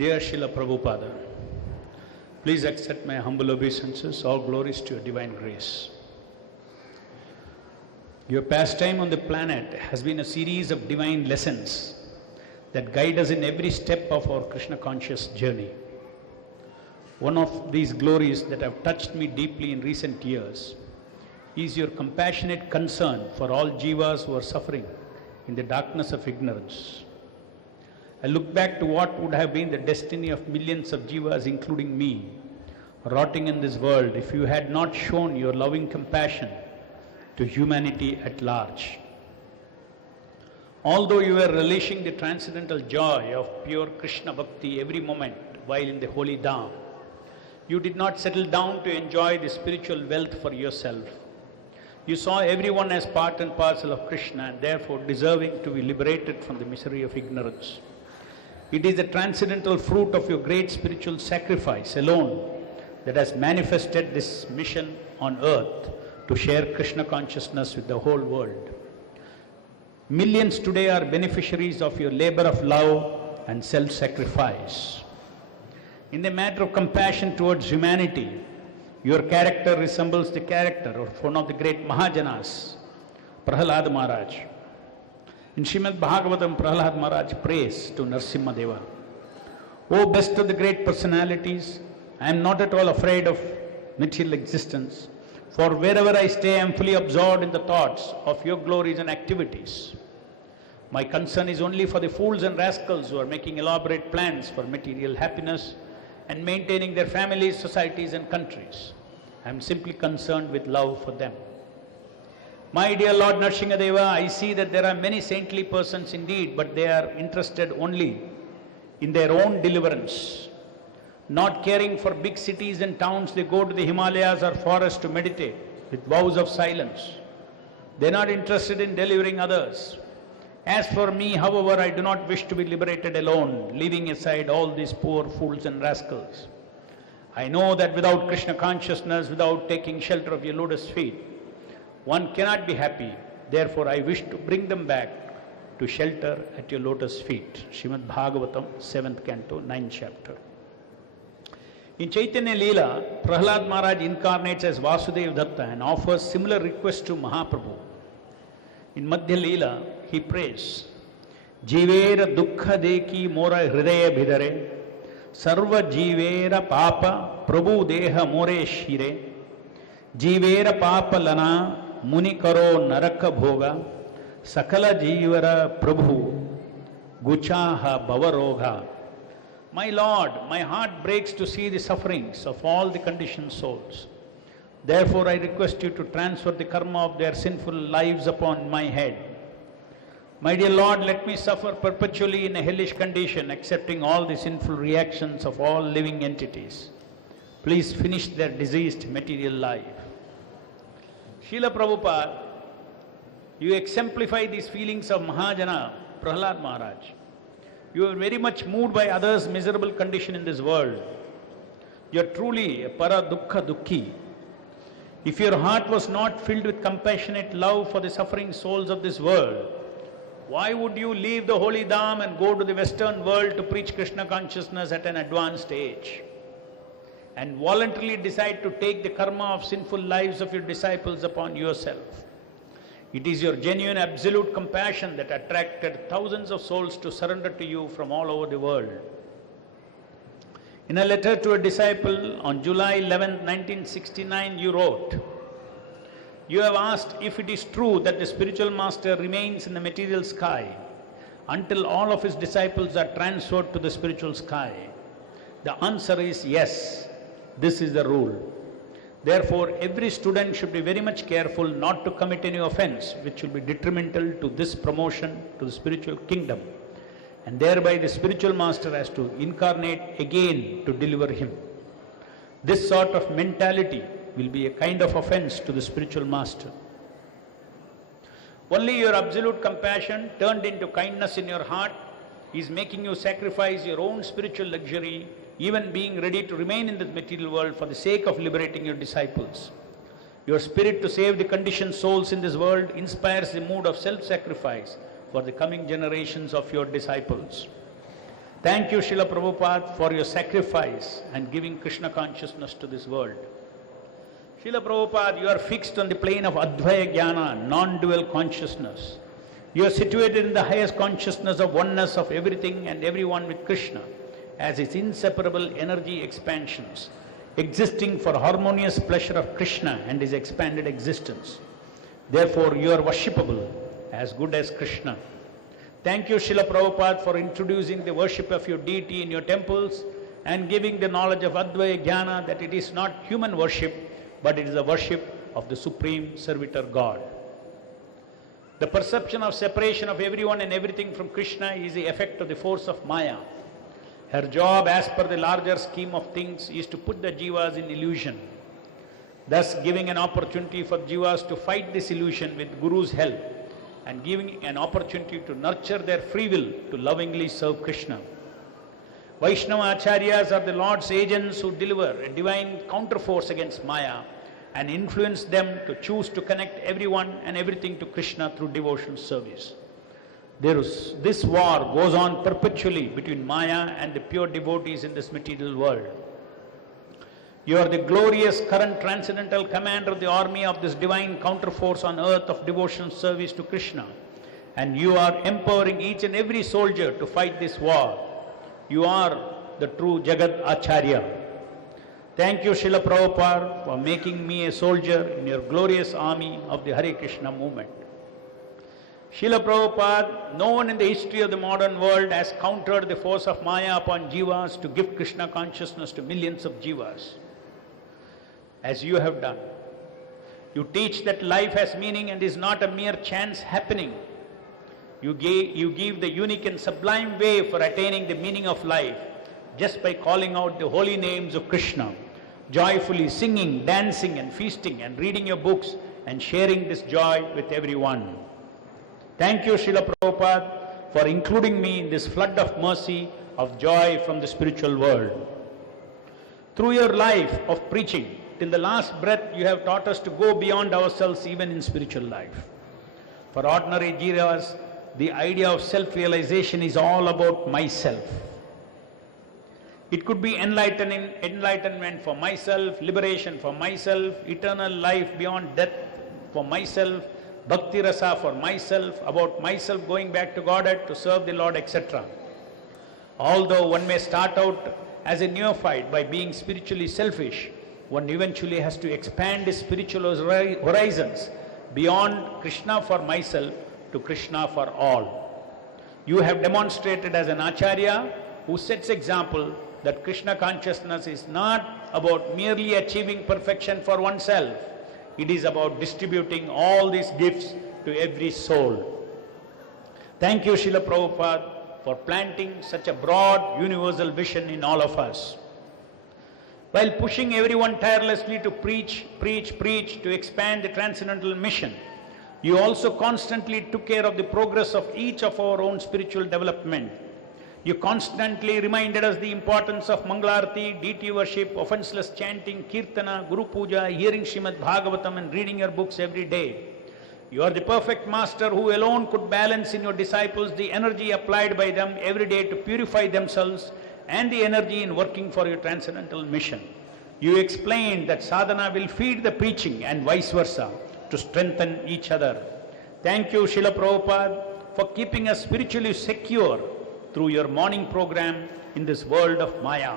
Dear Srila Prabhupada, please accept my humble obeisances. All glories to your divine grace. Your pastime on the planet has been a series of divine lessons that guide us in every step of our Krishna conscious journey. One of these glories that have touched me deeply in recent years is your compassionate concern for all jivas who are suffering in the darkness of ignorance. I look back to what would have been the destiny of millions of jivas, including me, rotting in this world if you had not shown your loving compassion to humanity at large. Although you were relishing the transcendental joy of pure Krishna Bhakti every moment while in the holy Dham, you did not settle down to enjoy the spiritual wealth for yourself. You saw everyone as part and parcel of Krishna and therefore deserving to be liberated from the misery of ignorance. It is the transcendental fruit of your great spiritual sacrifice alone that has manifested this mission on earth to share Krishna consciousness with the whole world. Millions today are beneficiaries of your labor of love and self-sacrifice. In the matter of compassion towards humanity, your character resembles the character of one of the great Mahajanas, Prahlad Maharaj. In Srimad Bhagavatam, Prahlad Maharaj prays to Narasimha Deva, O best of the great personalities, I am not at all afraid of material existence, for wherever I stay, I am fully absorbed in the thoughts of your glories and activities. My concern is only for the fools and rascals who are making elaborate plans for material happiness and maintaining their families, societies and countries. I am simply concerned with love for them. My dear Lord Narasimhadeva, I see that there are many saintly persons indeed, but they are interested only in their own deliverance. Not caring for big cities and towns, they go to the Himalayas or forests to meditate with vows of silence. They are not interested in delivering others. As for me, however, I do not wish to be liberated alone, leaving aside all these poor fools and rascals. I know that without Krishna consciousness, without taking shelter of your lotus feet, one cannot be happy. Therefore, I wish to bring them back to shelter at your lotus feet. Srimad Bhagavatam, 7th canto, 9th chapter. In Chaitanya Leela, Prahlad Maharaj incarnates as Vasudeva Datta and offers similar requests to Mahaprabhu. In Madhya Leela, he prays, Jivera dukkha deki mora hridaya bhidare, sarva jivera papa prabhu deha more shire, jivera papa lana muni karo naraka bhoga, sakala jivara prabhu guchaha bhavaroga. My Lord, my heart breaks to see the sufferings of all the conditioned souls. Therefore, I request you to transfer the karma of their sinful lives upon my head. My dear Lord, let me suffer perpetually in a hellish condition, accepting all the sinful reactions of all living entities. Please finish their diseased material life. Srila Prabhupada, you exemplify these feelings of Mahajana, Prahlad Maharaj. You are very much moved by others' miserable condition in this world. You are truly a para dukkha dukkhi. If your heart was not filled with compassionate love for the suffering souls of this world, why would you leave the holy Dham and go to the Western world to preach Krishna consciousness at an advanced age? And voluntarily decide to take the karma of sinful lives of your disciples upon yourself. It is your genuine absolute compassion that attracted thousands of souls to surrender to you from all over the world. In a letter to a disciple on July 11, 1969, you wrote, you have asked if it is true that the spiritual master remains in the material sky until all of his disciples are transferred to the spiritual sky. The answer is yes. This is the rule. Therefore, every student should be very much careful not to commit any offense which will be detrimental to this promotion to the spiritual kingdom. And thereby the spiritual master has to incarnate again to deliver him. This sort of mentality will be a kind of offense to the spiritual master. Only your absolute compassion turned into kindness in your heart is making you sacrifice your own spiritual luxury, even being ready to remain in the material world for the sake of liberating your disciples. Your spirit to save the conditioned souls in this world inspires the mood of self-sacrifice for the coming generations of your disciples. Thank you, Srila Prabhupada, for your sacrifice and giving Krishna consciousness to this world. Srila Prabhupada, you are fixed on the plane of Advaya Jnana, non-dual consciousness. You are situated in the highest consciousness of oneness of everything and everyone with Krishna as its inseparable energy expansions, existing for harmonious pleasure of Krishna and his expanded existence. Therefore, you are worshipable as good as Krishna. Thank you, Srila Prabhupada, for introducing the worship of your deity in your temples and giving the knowledge of Advaya Jnana that it is not human worship, but it is the worship of the Supreme Servitor God. The perception of separation of everyone and everything from Krishna is the effect of the force of Maya. Her job, as per the larger scheme of things, is to put the jivas in illusion, thus giving an opportunity for jivas to fight this illusion with Guru's help and giving an opportunity to nurture their free will to lovingly serve Krishna. Vaishnava Acharyas are the Lord's agents who deliver a divine counterforce against Maya and influence them to choose to connect everyone and everything to Krishna through devotional service. This war goes on perpetually between Maya and the pure devotees in this material world. You are the glorious current transcendental commander of the army of this divine counterforce on earth of devotional service to Krishna, and you are empowering each and every soldier to fight this war. You are the true Jagat Acharya. Thank you, Srila Prabhupada, for making me a soldier in your glorious army of the Hare Krishna movement. Srila Prabhupada, no one in the history of the modern world has countered the force of Maya upon jivas to give Krishna consciousness to millions of jivas, as you have done. You teach that life has meaning and is not a mere chance happening. You give the unique and sublime way for attaining the meaning of life just by calling out the holy names of Krishna, joyfully singing, dancing and feasting and reading your books and sharing this joy with everyone. Thank you, Srila Prabhupada, for including me in this flood of mercy, of joy from the spiritual world. Through your life of preaching, till the last breath, you have taught us to go beyond ourselves even in spiritual life. For ordinary jivas, the idea of self-realization is all about myself. It could be enlightenment for myself, liberation for myself, eternal life beyond death for myself, bhakti rasa for myself, about myself going back to Godhead to serve the Lord, etc. Although one may start out as a neophyte by being spiritually selfish, one eventually has to expand his spiritual horizons beyond Krishna for myself to Krishna for all. You have demonstrated as an Acharya who sets example that Krishna consciousness is not about merely achieving perfection for oneself. It is about distributing all these gifts to every soul. Thank you, Srila Prabhupada, for planting such a broad universal vision in all of us. While pushing everyone tirelessly to preach to expand the transcendental mission, you also constantly took care of the progress of each of our own spiritual development. You constantly reminded us the importance of Mangalarti, deity worship, offenseless chanting, Kirtana, Guru Puja, hearing Srimad Bhagavatam and reading your books every day. You are the perfect master who alone could balance in your disciples the energy applied by them every day to purify themselves and the energy in working for your transcendental mission. You explained that sadhana will feed the preaching and vice versa to strengthen each other. Thank you, Srila Prabhupada, for keeping us spiritually secure through your morning program in this world of Maya.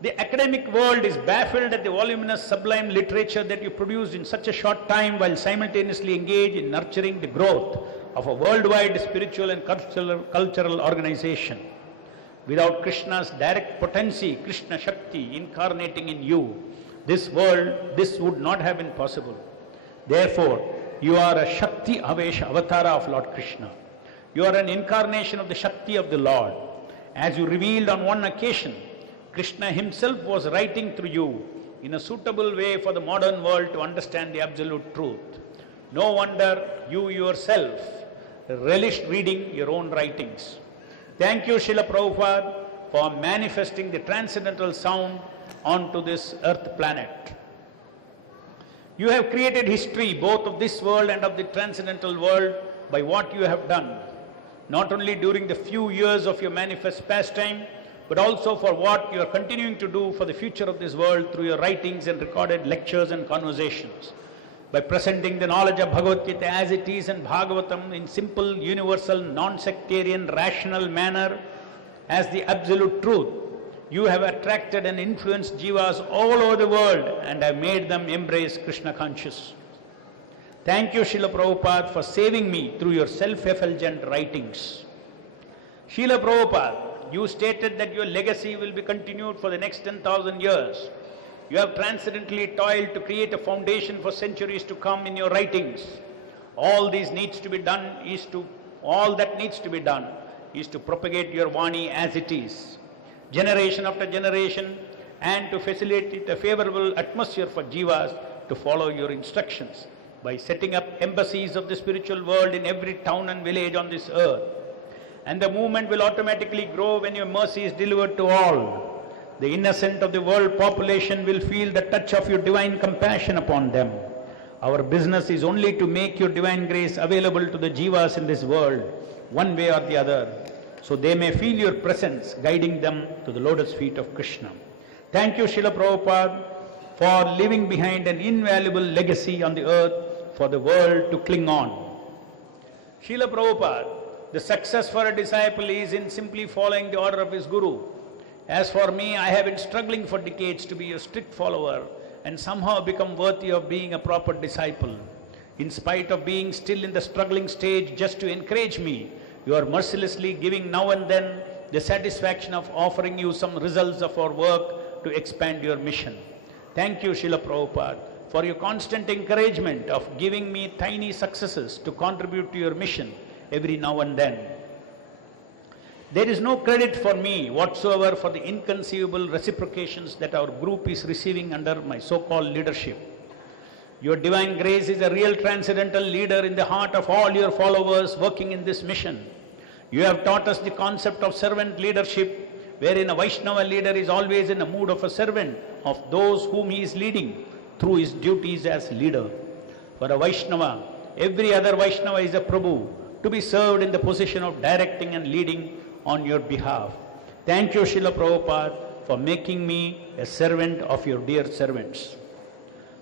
The academic world is baffled at the voluminous sublime literature that you produced in such a short time while simultaneously engaged in nurturing the growth of a worldwide spiritual and cultural organization. Without Krishna's direct potency, Krishna Shakti incarnating in you, this would not have been possible. Therefore, you are a Shakti Avesha Avatara of Lord Krishna. You are an incarnation of the Shakti of the Lord. As you revealed on one occasion, Krishna himself was writing through you in a suitable way for the modern world to understand the absolute truth. No wonder you yourself relished reading your own writings. Thank you, Srila Prabhupada, for manifesting the transcendental sound onto this earth planet. You have created history both of this world and of the transcendental world by what you have done. not only during the few years of your manifest pastime, but also for what you are continuing to do for the future of this world through your writings and recorded lectures and conversations. By presenting the knowledge of Bhagavad Gita as it is and Bhagavatam in simple, universal, non-sectarian, rational manner as the absolute truth, you have attracted and influenced jivas all over the world and have made them embrace Krishna consciousness. Thank you, Srila Prabhupada, for saving me through your self-effulgent writings. Srila Prabhupada, you stated that your legacy will be continued for the next 10,000 years. You have transcendently toiled to create a foundation for centuries to come in your writings. All that needs to be done is to propagate your Vani as it is, generation after generation, and to facilitate a favorable atmosphere for jivas to follow your instructions by setting up embassies of the spiritual world in every town and village on this earth. And the movement will automatically grow when your mercy is delivered to all. The innocent of the world population will feel the touch of your divine compassion upon them. Our business is only to make your divine grace available to the jivas in this world, one way or the other, so they may feel your presence guiding them to the lotus feet of Krishna. Thank you, Srila Prabhupada, for leaving behind an invaluable legacy on the earth for the world to cling on. Srila Prabhupada, the success for a disciple is in simply following the order of his guru. As for me, I have been struggling for decades to be a strict follower and somehow become worthy of being a proper disciple. In spite of being still in the struggling stage, just to encourage me, you are mercilessly giving now and then the satisfaction of offering you some results of our work to expand your mission. Thank you, Srila Prabhupada, for your constant encouragement of giving me tiny successes to contribute to your mission every now and then. There is no credit for me whatsoever for the inconceivable reciprocations that our group is receiving under my so-called leadership. Your divine grace is a real transcendental leader in the heart of all your followers working in this mission. You have taught us the concept of servant leadership, wherein a Vaishnava leader is always in the mood of a servant of those whom he is leading through his duties as leader. For a Vaishnava, every other Vaishnava is a Prabhu, to be served in the position of directing and leading on your behalf. Thank you, Srila Prabhupada, for making me a servant of your dear servants.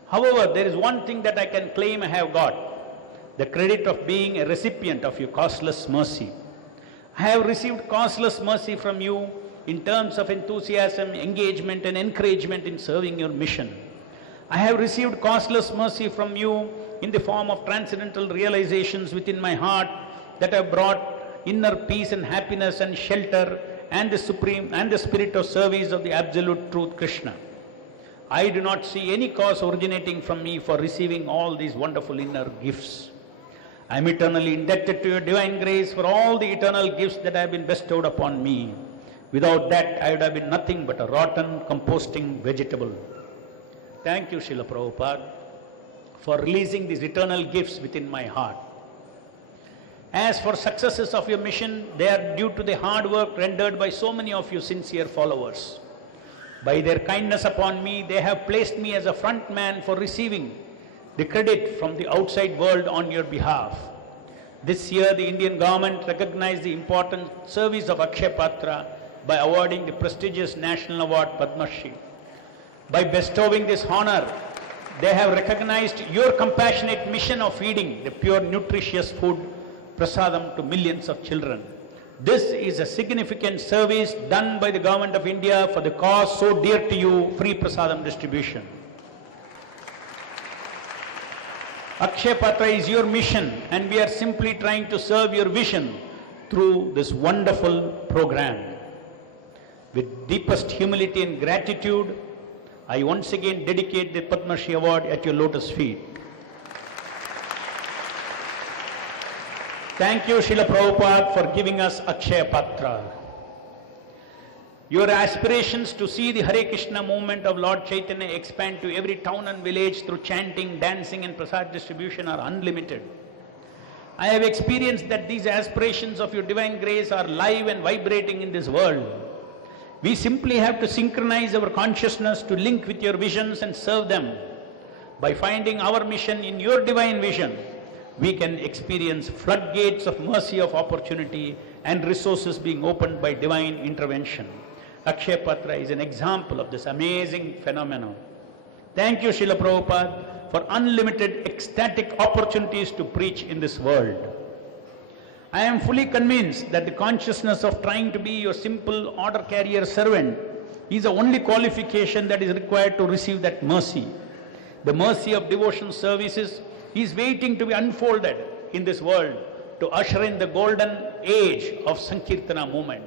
However, there is one thing that I can claim I have got, the credit of being a recipient of your costless mercy. I have received costless mercy from you in terms of enthusiasm, engagement, and encouragement in serving your mission. I have received costless mercy from you in the form of transcendental realizations within my heart that have brought inner peace and happiness and shelter and the spirit of service of the absolute truth Krishna. I do not see any cause originating from me for receiving all these wonderful inner gifts. I am eternally indebted to your divine grace for all the eternal gifts that have been bestowed upon me. Without that, I would have been nothing but a rotten, composting vegetable. Thank you, Srila Prabhupada, for releasing these eternal gifts within my heart. As for successes of your mission, they are due to the hard work rendered by so many of you sincere followers. By their kindness upon me, they have placed me as a front man for receiving the credit from the outside world on your behalf. This year, the Indian government recognized the important service of Akshaya Patra by awarding the prestigious National Award Padma Shri. By bestowing this honor, they have recognized your compassionate mission of feeding the pure nutritious food prasadam to millions of children. This is a significant service done by the Government of India for the cause so dear to you, free prasadam distribution. Akshaya Patra is your mission, and we are simply trying to serve your vision through this wonderful program. With deepest humility and gratitude, I once again dedicate the Padma Shri Award at your lotus feet. Thank you, Srila Prabhupada, for giving us Akshaya Patra. Your aspirations to see the Hare Krishna movement of Lord Chaitanya expand to every town and village through chanting, dancing and prasad distribution are unlimited. I have experienced that these aspirations of your divine grace are live and vibrating in this world. We simply have to synchronize our consciousness to link with your visions and serve them. By finding our mission in your divine vision, we can experience floodgates of mercy, of opportunity and resources being opened by divine intervention. Akshaya Patra is an example of this amazing phenomenon. Thank you, Srila Prabhupada, for unlimited ecstatic opportunities to preach in this world. I am fully convinced that the consciousness of trying to be your simple order carrier servant is the only qualification that is required to receive that mercy. The mercy of devotion services is waiting to be unfolded in this world to usher in the golden age of Sankirtana movement.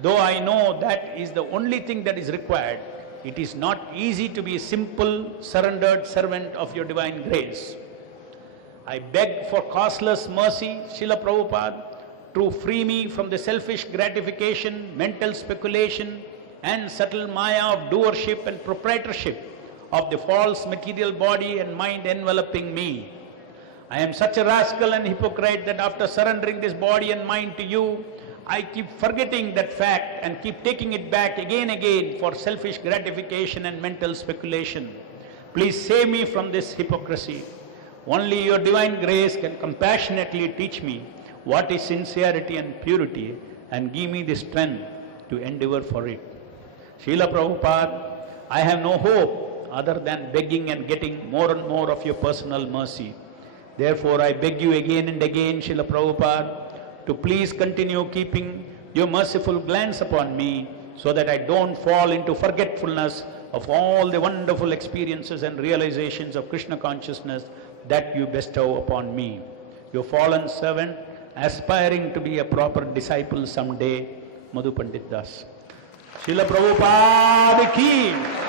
Though I know that is the only thing that is required, it is not easy to be a simple, surrendered servant of your divine grace. I beg for costless mercy, Srila Prabhupada, to free me from the selfish gratification, mental speculation, and subtle maya of doership and proprietorship of the false material body and mind enveloping me. I am such a rascal and hypocrite that after surrendering this body and mind to you, I keep forgetting that fact and keep taking it back again and again for selfish gratification and mental speculation. Please save me from this hypocrisy. Only your divine grace can compassionately teach me what is sincerity and purity and give me the strength to endeavor for it. Srila Prabhupada, I have no hope other than begging and getting more and more of your personal mercy. Therefore, I beg you again and again, Srila Prabhupada, to please continue keeping your merciful glance upon me so that I don't fall into forgetfulness of all the wonderful experiences and realizations of Krishna consciousness that you bestow upon me. Your fallen servant, aspiring to be a proper disciple someday, Madhu Pandit Dasa. Srila Prabhupada ki